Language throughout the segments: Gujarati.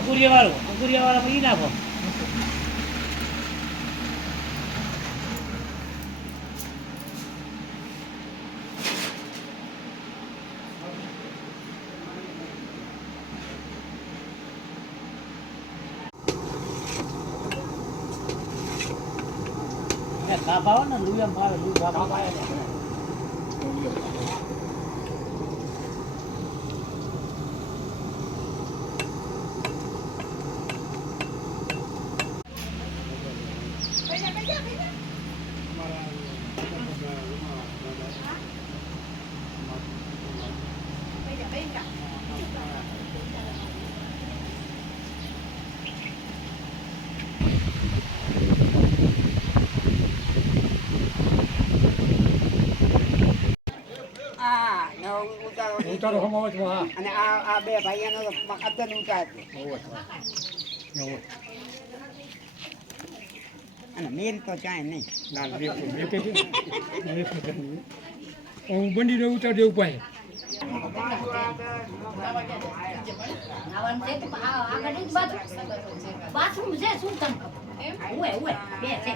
અંકુરિયા વાળા ઈ નાખો. ભાવે ને લુયમ ભાવે ઉતારો સમાવત અને આ બે ભાઈઓનો અદન ઉતારજો અને મેલ તો ચાય નહીં હું બંડીને ઉતાર દેવું પાય બાથરૂમ છે શું તમ ઓય ઓય બે છે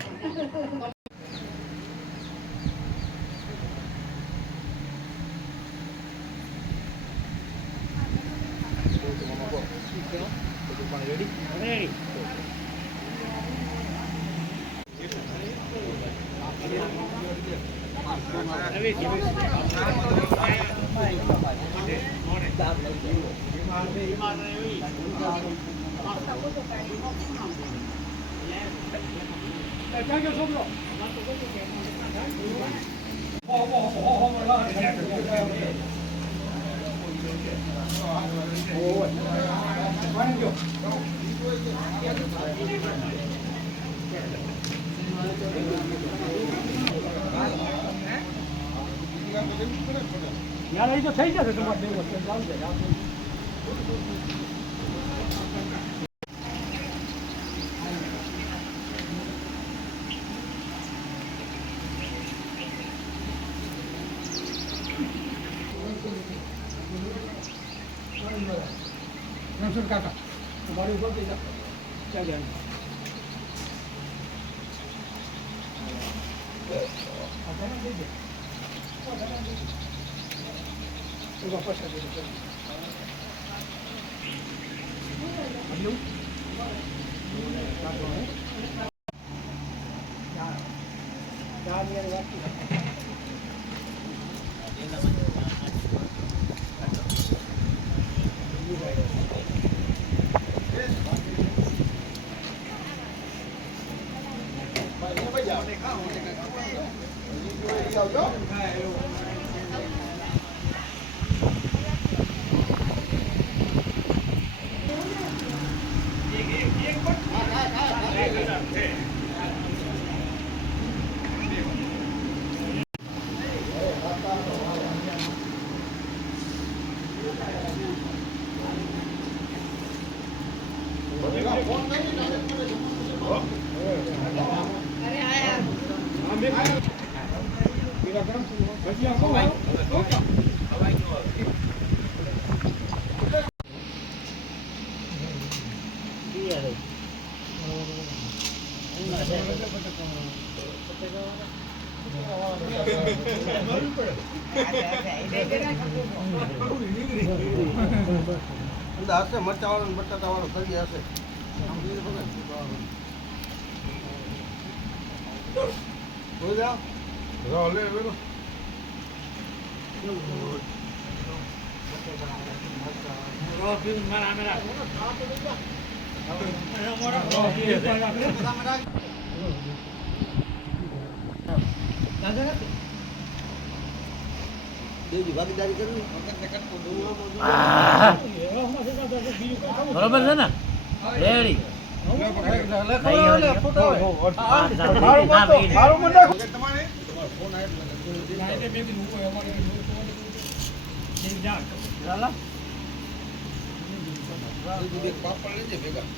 ready? Ready. યાર એ તો થઈ જશે તમારે બે વસ્તુ ચાલુ છે રણછોડ કાકા તમારી ઉપર થઈ જાઓ ક્યાં જાય વાપસ કરી દો હશે મરચા વાળો બટાટા વાળો થઈ હશે ભાગીદારી કરવી બરોબર છે ને રેડી ભેગા